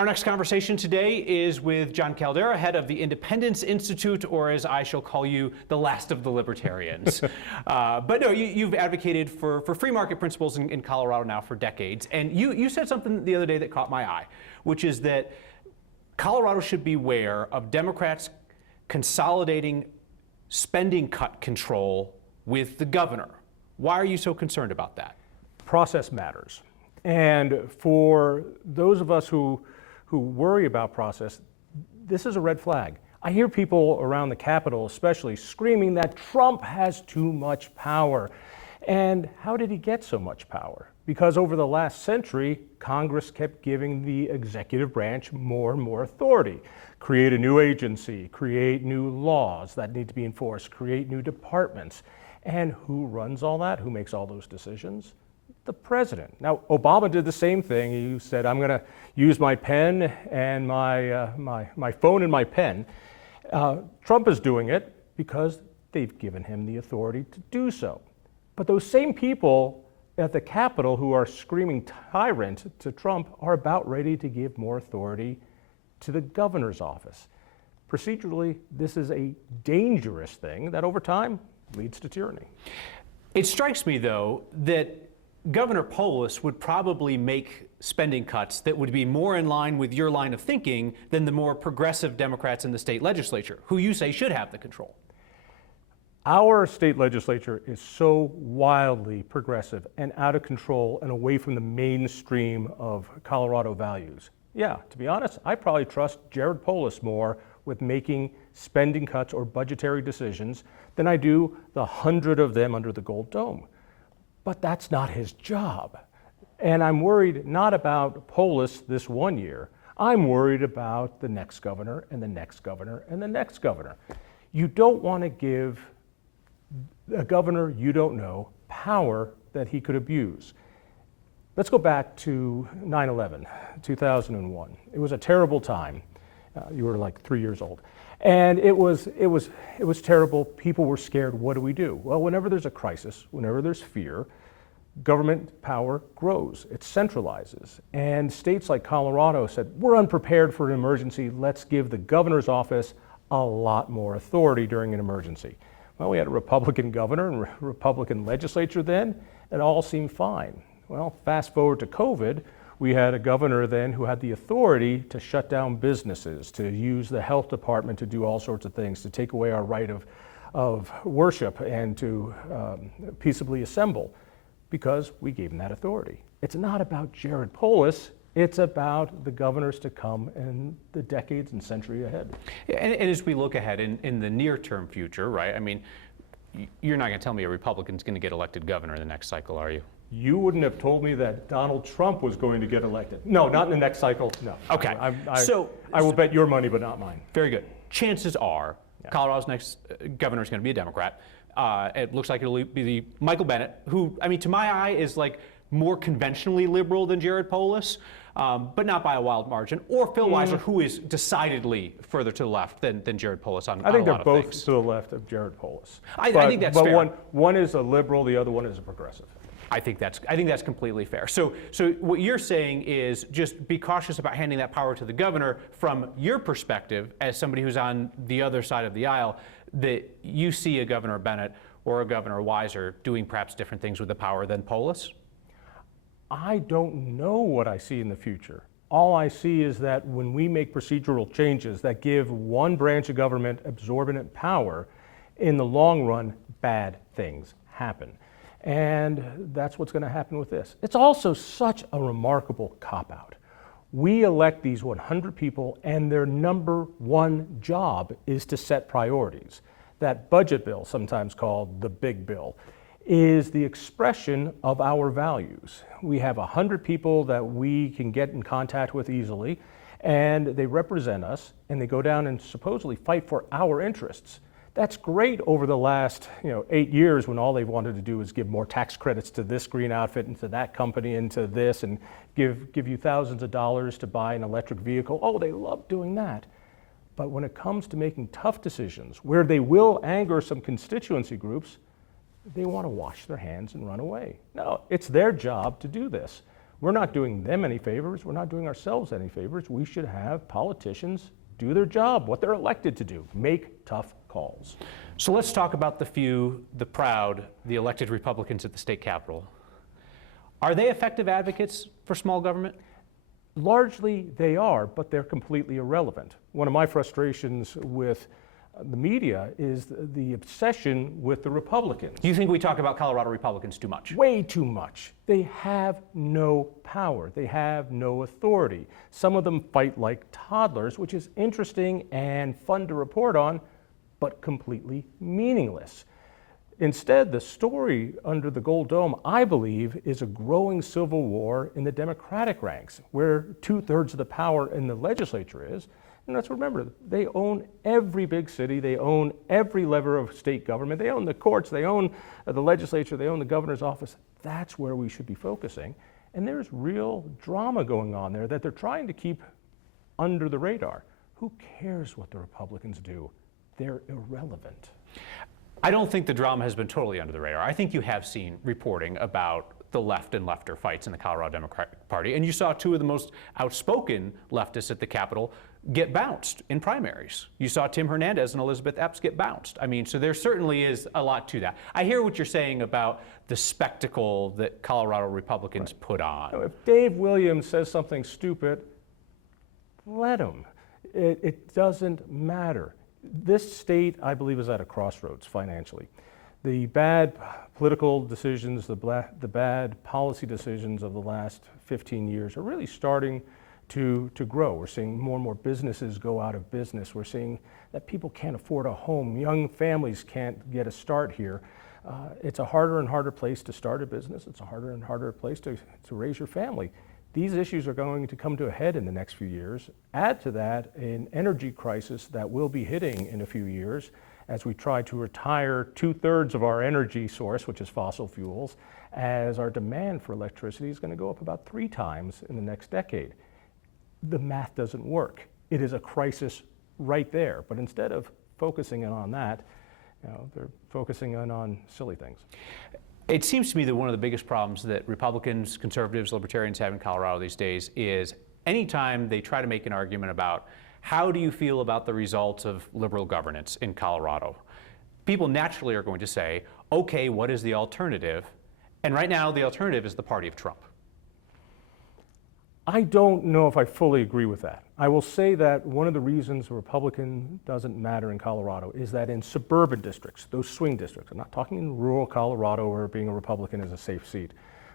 Our next conversation today is with Jon Caldara, head of the Independence Institute, or as I shall call you, the last of the libertarians. But no, you've advocated for free market principles in Colorado now for decades. And you said something the other day that caught my eye, which is that Colorado should beware of Democrats consolidating spending cut control with the governor. Why are you so concerned about that? Process matters. And for those of us who worry about process, this is a red flag. I hear people around the Capitol especially screaming that Trump has too much power. And how did he get so much power? Because over the last century, Congress kept giving the executive branch more and more authority. Create a new agency, create new laws that need to be enforced, create new departments. And who runs all that? Who makes all those decisions? The president. Now, Obama did the same thing. He said, I'm going to use my pen and my phone and my pen. Trump is doing it because they've given him the authority to do so. But those same people at the Capitol who are screaming tyrant to Trump are about ready to give more authority to the governor's office. Procedurally, this is a dangerous thing that over time leads to tyranny. It strikes me, though, that Governor Polis would probably make spending cuts that would be more in line with your line of thinking than the more progressive Democrats in the state legislature, who you say should have the control. Our state legislature is so wildly progressive and out of control and away from the mainstream of Colorado values. Yeah, to be honest, I probably trust Jared Polis more with making spending cuts or budgetary decisions than I do the 100 of them under the Gold Dome. But that's not his job. And I'm worried not about Polis this one year. I'm worried about the next governor and the next governor and the next governor. You don't want to give a governor you don't know power that he could abuse. Let's go back to 9/11, 2001. It was a terrible time. You were like 3 years old. And it was terrible. People were scared. What do we do? Well, whenever there's a crisis, whenever there's fear, government power grows. It centralizes. And states like Colorado said, we're unprepared for an emergency. Let's give the governor's office a lot more authority during an emergency. Well, we had a Republican governor and Republican legislature then. It all seemed fine. Well, fast forward to COVID. We had a governor then who had the authority to shut down businesses, to use the health department to do all sorts of things, to take away our right of worship and to peaceably assemble, because we gave him that authority. It's not about Jared Polis. It's about the governors to come in the decades and century ahead. And as we look ahead in the near-term future, right? I mean, you're not going to tell me a Republican's going to get elected governor in the next cycle, are you? You wouldn't have told me that Donald Trump was going to get elected. No, not in the next cycle, no. Okay. I will bet your money, but not mine. Very good. Chances are Colorado's next governor is going to be a Democrat. It looks like it'll be Michael Bennet, who, I mean, to my eye is like more conventionally liberal than Jared Polis, but not by a wild margin, or Phil Weiser, who is decidedly further to the left than Jared Polis on a lot of things. I think they're both to the left of Jared Polis. I think that's fair. But one is a liberal, the other one is a progressive. I think that's completely fair. So what you're saying is just be cautious about handing that power to the governor from your perspective as somebody who's on the other side of the aisle, that you see a Governor Bennet or a Governor Weiser doing perhaps different things with the power than Polis? I don't know what I see in the future. All I see is that when we make procedural changes that give one branch of government absorbent power, in the long run, bad things happen. And that's what's going to happen with this. It's also such a remarkable cop-out. We elect these 100 people, and their number one job is to set priorities. That budget bill, sometimes called the big bill, is the expression of our values. We have 100 people that we can get in contact with easily, and they represent us, and they go down and supposedly fight for our interests. That's great over the last 8 years, when all they've wanted to do is give more tax credits to this green outfit and to that company and to this, and give you thousands of dollars to buy an electric vehicle. Oh, they love doing that. But when it comes to making tough decisions where they will anger some constituency groups, they want to wash their hands and run away. No, it's their job to do this. We're not doing them any favors. We're not doing ourselves any favors. We should have politicians do their job, what they're elected to do, make tough calls. So let's talk about the few, the proud, the elected Republicans at the state capitol. Are they effective advocates for small government? Largely they are, but they're completely irrelevant. One of my frustrations with the media is the obsession with the Republicans. Do you think we talk about Colorado Republicans too much? Way too much. They have no power. They have no authority. Some of them fight like toddlers, which is interesting and fun to report on, but completely meaningless. Instead, the story under the Gold Dome, I believe, is a growing civil war in the Democratic ranks, where 2/3 of the power in the legislature is. And let's remember, they own every big city, they own every lever of state government, they own the courts, they own the legislature, they own the governor's office. That's where we should be focusing. And there's real drama going on there that they're trying to keep under the radar. Who cares what the Republicans do? They're irrelevant. I don't think the drama has been totally under the radar. I think you have seen reporting about the left and lefter fights in the Colorado Democratic Party, and you saw two of the most outspoken leftists at the Capitol get bounced in primaries. You saw Tim Hernandez and Elizabeth Epps get bounced. I mean, so there certainly is a lot to that. I hear what you're saying about the spectacle that Colorado Republicans put on. Now, if Dave Williams says something stupid, let him. It doesn't matter. This state, I believe, is at a crossroads financially. The bad political decisions, the bad policy decisions of the last 15 years are really starting to grow. We're seeing more and more businesses go out of business. We're seeing that people can't afford a home. Young families can't get a start here. It's a harder and harder place to start a business. It's a harder and harder place to raise your family. These issues are going to come to a head in the next few years. Add to that an energy crisis that will be hitting in a few years as we try to retire 2/3 of our energy source, which is fossil fuels, as our demand for electricity is going to go up about 3 times in the next decade. The math doesn't work. It is a crisis right there. But instead of focusing in on that, they're focusing in on silly things. It seems to me that one of the biggest problems that Republicans, conservatives, libertarians have in Colorado these days is anytime they try to make an argument about how do you feel about the results of liberal governance in Colorado, people naturally are going to say, okay, what is the alternative? And right now the alternative is the party of Trump. I don't know if I fully agree with that. I will say that one of the reasons a Republican doesn't matter in Colorado is that in suburban districts, those swing districts, I'm not talking in rural Colorado where being a Republican is a safe seat,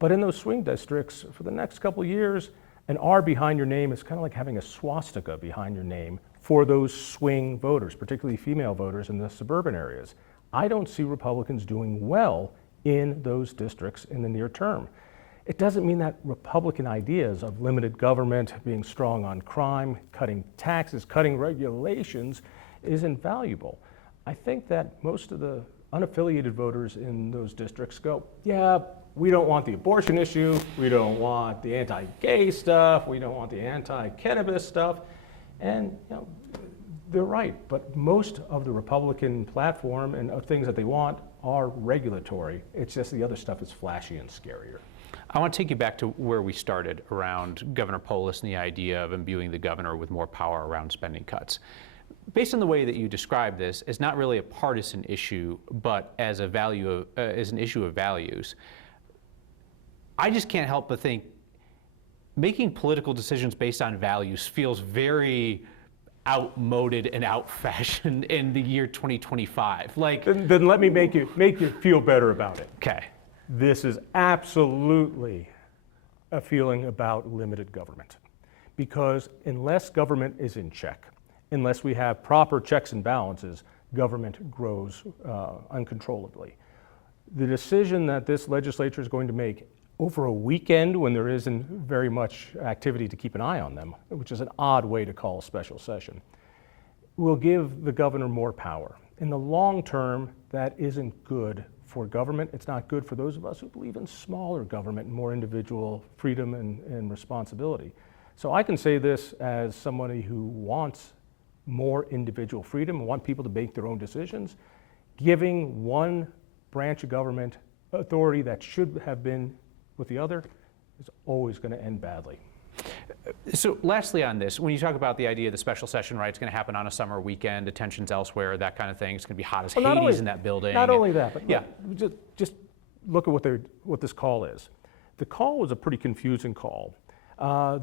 but in those swing districts, for the next couple of years, an R behind your name is kind of like having a swastika behind your name for those swing voters, particularly female voters in the suburban areas. I don't see Republicans doing well in those districts in the near term. It doesn't mean that Republican ideas of limited government, being strong on crime, cutting taxes, cutting regulations is invaluable. I think that most of the unaffiliated voters in those districts go, yeah, we don't want the abortion issue, we don't want the anti-gay stuff, we don't want the anti-cannabis stuff, and they're right, but most of the Republican platform and of things that they want are regulatory. It's just the other stuff is flashy and scarier. I want to take you back to where we started around Governor Polis and the idea of imbuing the governor with more power around spending cuts. Based on the way that you describe this, it's not really a partisan issue, but as an issue of values. I just can't help but think making political decisions based on values feels very outmoded and out-fashioned in the year 2025. Then let me make you feel better about it. Okay. This is absolutely a feeling about limited government, because unless government is in check, unless we have proper checks and balances, government grows uncontrollably. The decision that this legislature is going to make over a weekend when there isn't very much activity to keep an eye on them, which is an odd way to call a special session, will give the governor more power. In the long term, that isn't good for government. It's not good for those of us who believe in smaller government and more individual freedom and responsibility. So I can say this as somebody who wants more individual freedom, want people to make their own decisions. Giving one branch of government authority that should have been with the other is always going to end badly. So lastly on this, when you talk about the idea of the special session, right, it's going to happen on a summer weekend, attention's elsewhere, that kind of thing. It's going to be hot as Hades in that building. Not only that, but yeah. just look at what this call is. The call was a pretty confusing call.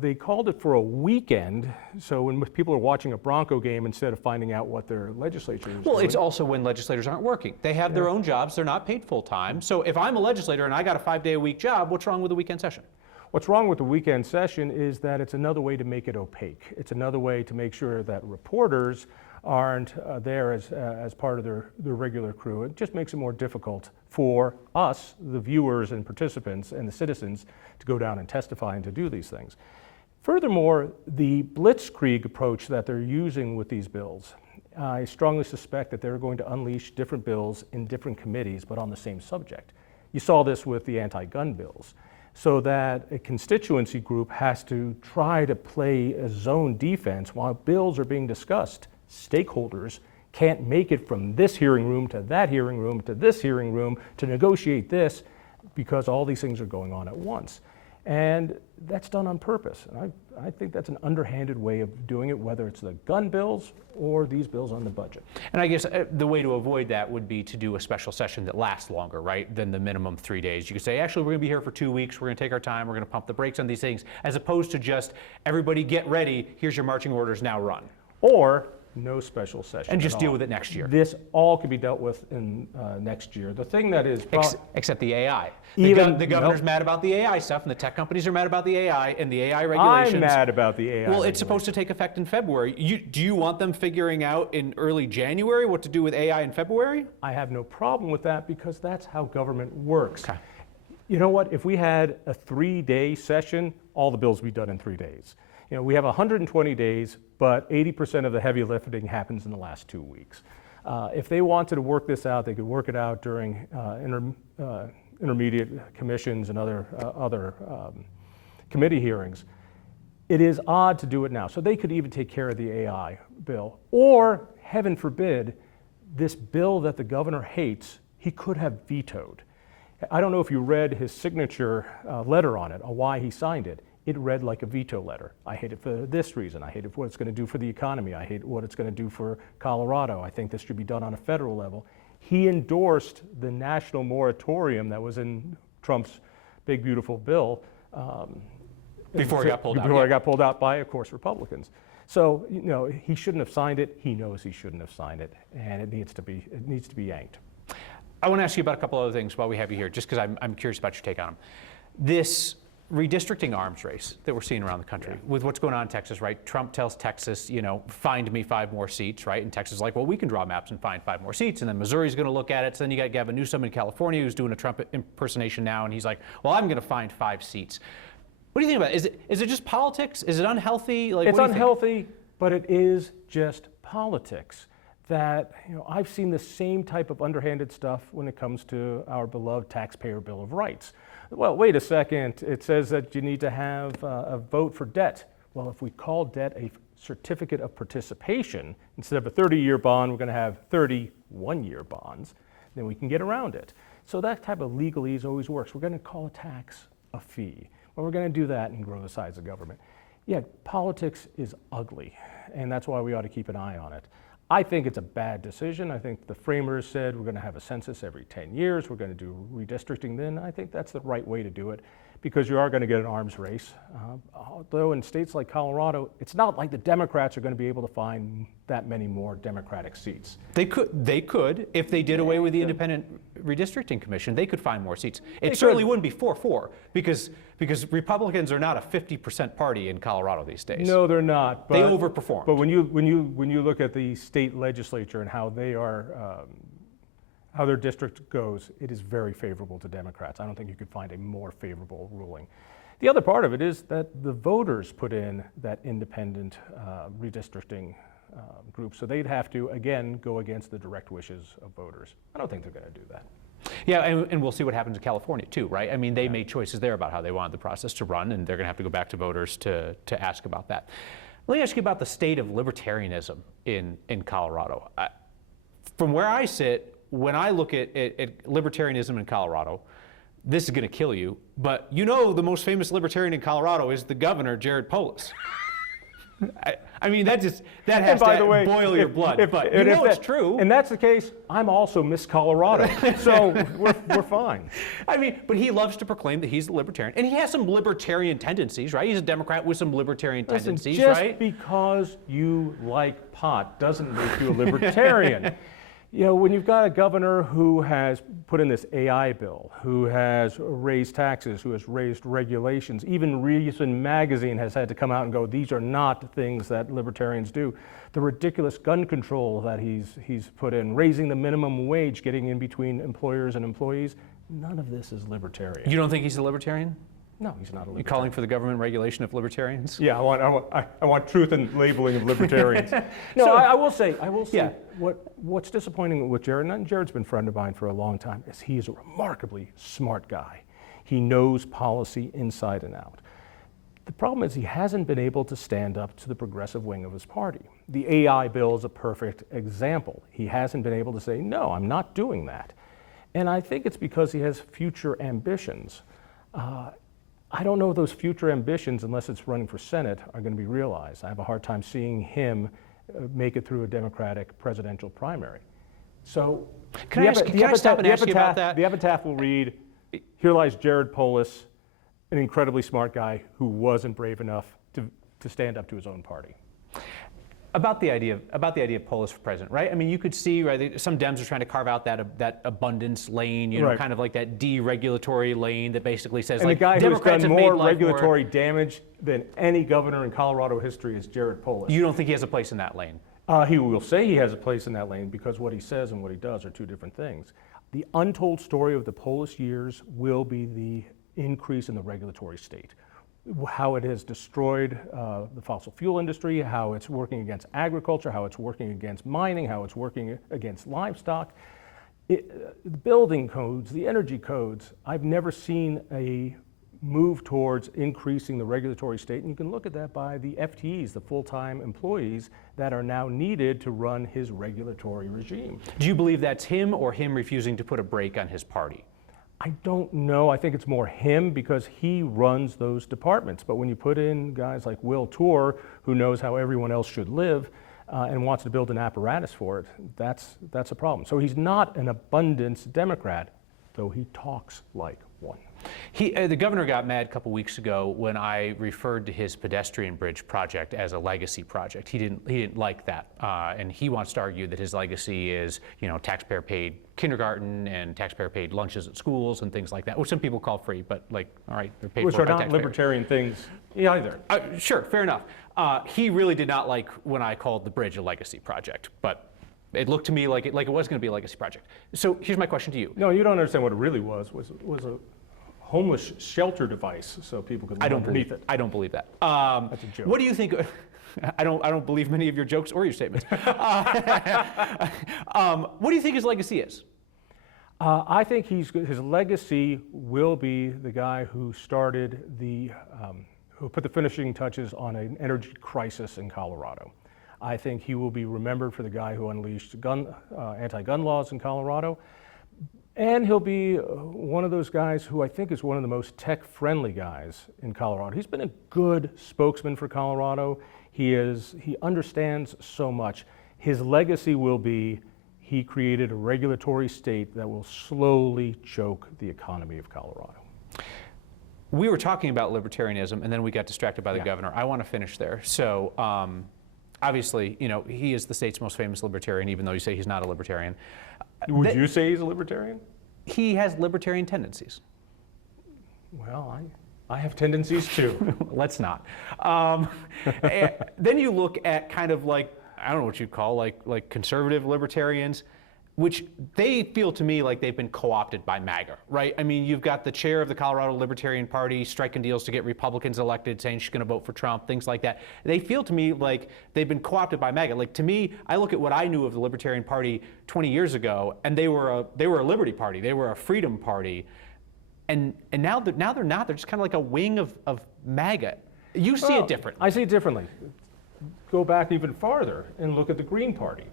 They called it for a weekend, so when people are watching a Bronco game instead of finding out what their legislature is Well, doing. it's also when legislators aren't working. They have their own jobs, they're not paid full time. So if I'm a legislator and I got a 5-day-a-week job, what's wrong with a weekend session? What's wrong with the weekend session is that it's another way to make it opaque. It's another way to make sure that reporters aren't there as part of their regular crew. It just makes it more difficult for us, the viewers and participants and the citizens, to go down and testify and to do these things. Furthermore, the blitzkrieg approach that they're using with these bills, I strongly suspect that they're going to unleash different bills in different committees, but on the same subject. You saw this with the anti-gun bills, so that a constituency group has to try to play a zone defense while bills are being discussed. Stakeholders can't make it from this hearing room to that hearing room to this hearing room to negotiate this, because all these things are going on at once. And that's done on purpose. And I think that's an underhanded way of doing it, whether it's the gun bills or these bills on the budget. And I guess the way to avoid that would be to do a special session that lasts longer, right, than the minimum 3 days. You could say, actually, we're going to be here for 2 weeks. We're going to take our time. We're going to pump the brakes on these things, as opposed to just, everybody get ready. Here's your marching orders. Now run. Or no special session. And just deal with it next year. This all could be dealt with in next year. The thing that is... Except the AI. The governor's mad about the AI stuff, and the tech companies are mad about the AI, and the AI regulations. I'm mad about the AI. Well, it's supposed to take effect in February. Do you want them figuring out in early January what to do with AI in February? I have no problem with that, because that's how government works. Okay. You know what? If we had a 3-day session, all the bills would be done in 3 days. You know, we have 120 days, but 80% of the heavy lifting happens in the last 2 weeks. If they wanted to work this out, they could work it out during intermediate commissions and other committee hearings. It is odd to do it now. So they could even take care of the AI bill. Or, heaven forbid, this bill that the governor hates, he could have vetoed. I don't know if you read his signature letter on it, or why he signed it. It read like a veto letter. I hate it for this reason. I hate it for what it's going to do for the economy. I hate what it's going to do for Colorado. I think this should be done on a federal level. He endorsed the national moratorium that was in Trump's big, beautiful bill. Before it got pulled out. Before it got pulled out by, of course, Republicans. So, you know, he shouldn't have signed it. He knows he shouldn't have signed it, and it needs to be yanked. I want to ask you about a couple other things while we have you here, just because I'm curious about your take on them. This redistricting arms race that we're seeing around the country, with what's going on in Texas, right? Trump tells Texas, you know, find me 5 more seats, right? And Texas is like, well, we can draw maps and find 5 more seats. And then Missouri's going to look at it. So then you got Gavin Newsom in California, who's doing a Trump impersonation now, and he's like, well, I'm going to find 5 seats. What do you think about it? Is it just politics? Is it unhealthy? Like, it's unhealthy, but it is just politics. That, you know, I've seen the same type of underhanded stuff when it comes to our beloved taxpayer Bill of Rights. Well, wait a second, it says that you need to have a vote for debt. Well, if we call debt a certificate of participation, instead of a 30-year bond, we're going to have 31-year bonds, then we can get around it. So that type of legalese always works. We're going to call a tax a fee. Well, we're going to do that and grow the size of government. Yeah, politics is ugly, and that's why we ought to keep an eye on it. I think it's a bad decision. I think the framers said we're going to have a census every 10 years. We're going to do redistricting then. I think that's the right way to do it, because you are going to get an arms race. Although in states like Colorado, it's not like the Democrats are going to be able to find that many more Democratic seats. They could, if they did away with the independent redistricting commission, they could find more seats. It certainly wouldn't be 4-4, because Republicans are not a 50% party in Colorado these days. No, they're not. But, they overperformed. But when you look at the state legislature and how they are, how their district goes, it is very favorable to Democrats. I don't think you could find a more favorable ruling. The other part of it is that the voters put in that independent redistricting group, so they'd have to, again, go against the direct wishes of voters. I don't think they're going to do that. Yeah, and we'll see what happens in California too, right? I mean, they made choices there about how they wanted the process to run, and they're going to have to go back to voters to ask about that. Let me ask you about the state of libertarianism in Colorado. From where I sit, when I look at libertarianism in Colorado, this is going to kill you, but you know the most famous libertarian in Colorado is the governor, Jared Polis. I mean, that has to boil your blood, but you know it's true. And that's the case, I'm also Miss Colorado, so we're fine. I mean, but he loves to proclaim that he's a libertarian, and he has some libertarian tendencies, right? He's a Democrat with some libertarian tendencies, right? Just because you like pot doesn't make you a libertarian. You know, when you've got a governor who has put in this AI bill, who has raised taxes, who has raised regulations, even Reason Magazine has had to come out and go, these are not things that libertarians do. The ridiculous gun control that he's put in, raising the minimum wage, getting in between employers and employees, none of this is libertarian. You don't think he's a libertarian? No, he's not a libertarian. You calling for the government regulation of libertarians? Yeah, I want truth in labeling of libertarians. No, so, I will say, yeah. What's disappointing with Jared, and Jared's been a friend of mine for a long time, is he is a remarkably smart guy. He knows policy inside and out. The problem is he hasn't been able to stand up to the progressive wing of his party. The AI bill is a perfect example. He hasn't been able to say, no, I'm not doing that. And I think it's because he has future ambitions. I don't know if those future ambitions, unless it's running for Senate, are going to be realized. I have a hard time seeing him make it through a Democratic presidential primary. So, can I stop and ask you about that? The epitaph will read, here lies Jared Polis, an incredibly smart guy who wasn't brave enough to stand up to his own party. About the idea of Polis for president, right? I mean, you could see, right, some Dems are trying to carve out that abundance lane, you know, kind of like that deregulatory lane that basically says, and like, the guy Democrats who's done more regulatory damage than any governor in Colorado history is Jared Polis. You don't think he has a place in that lane? He will say he has a place in that lane because what he says and what he does are two different things. The untold story of the Polis years will be the increase in the regulatory state. How it has destroyed the fossil fuel industry, how it's working against agriculture, how it's working against mining, how it's working against livestock. The building codes, the energy codes, I've never seen a move towards increasing the regulatory state, and you can look at that by the FTEs, the full-time employees that are now needed to run his regulatory regime. Do you believe that's him or him refusing to put a brake on his party? I don't know. I think it's more him because he runs those departments. But when you put in guys like Will Tour, who knows how everyone else should live and wants to build an apparatus for it, that's a problem. So he's not an abundance Democrat, though he talks like one. The governor got mad a couple weeks ago when I referred to his pedestrian bridge project as a legacy project. He didn't like that, and he wants to argue that his legacy is, you know, taxpayer-paid kindergarten and taxpayer-paid lunches at schools and things like that, which some people call free, but, like, all right, they're paid for by taxpayers. Which are not libertarian things either. Sure, fair enough. He really did not like when I called the bridge a legacy project, but it looked to me like it was going to be a legacy project. So here's my question to you. No, you don't understand what it really was a homeless shelter device so people could live underneath it. I don't believe that. That's a joke. What do you think? I don't believe many of your jokes or your statements. What do you think his legacy is? I think his legacy will be the guy who started who put the finishing touches on an energy crisis in Colorado. I think he will be remembered for the guy who unleashed anti-gun laws in Colorado. And he'll be one of those guys who I think is one of the most tech-friendly guys in Colorado. He's been a good spokesman for Colorado. He understands so much. His legacy will be he created a regulatory state that will slowly choke the economy of Colorado. We were talking about libertarianism, and then we got distracted by the governor. I want to finish there. So obviously, you know, he is the state's most famous libertarian, even though you say he's not a libertarian. Would you say he's a libertarian? He has libertarian tendencies. Well, I have tendencies too. Let's not. Then you look at kind of like, I don't know what you'd call like conservative libertarians, which they feel to me like they've been co-opted by MAGA, right? I mean, you've got the chair of the Colorado Libertarian Party striking deals to get Republicans elected, saying she's going to vote for Trump, things like that. They feel to me like they've been co-opted by MAGA. Like, to me, I look at what I knew of the Libertarian Party 20 years ago, and they were a liberty party, they were a freedom party, and now they're not. They're just kind of like a wing of MAGA. You see it differently. I see it differently. Go back even farther and look at the Green Party.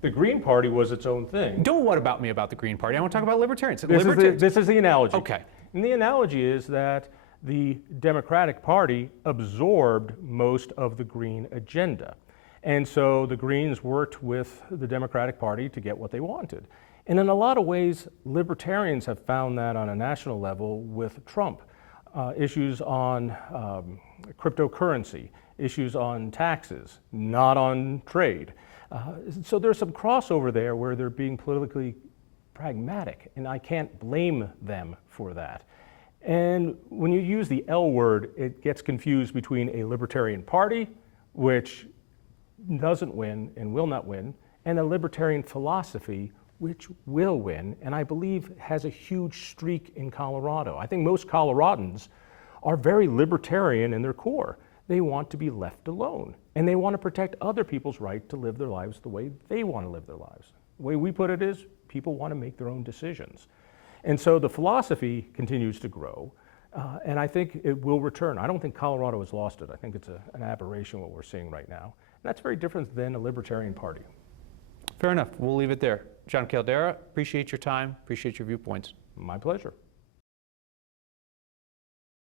The Green Party was its own thing. Don't what about me about the Green Party. I want to talk about libertarians. This is the analogy. Okay. And the analogy is that the Democratic Party absorbed most of the Green agenda. And so the Greens worked with the Democratic Party to get what they wanted. And in a lot of ways, libertarians have found that on a national level with Trump. Issues on cryptocurrency, issues on taxes, not on trade. So there's some crossover there where they're being politically pragmatic, and I can't blame them for that. And when you use the L word, it gets confused between a libertarian party, which doesn't win and will not win, and a libertarian philosophy, which will win, and I believe has a huge streak in Colorado. I think most Coloradans are very libertarian in their core. They want to be left alone, and they want to protect other people's right to live their lives the way they want to live their lives. The way we put it is, people want to make their own decisions. And so the philosophy continues to grow, and I think it will return. I don't think Colorado has lost it. I think it's an aberration what we're seeing right now. And that's very different than a libertarian party. Fair enough. We'll leave it there. Jon Caldara, appreciate your time, appreciate your viewpoints. My pleasure.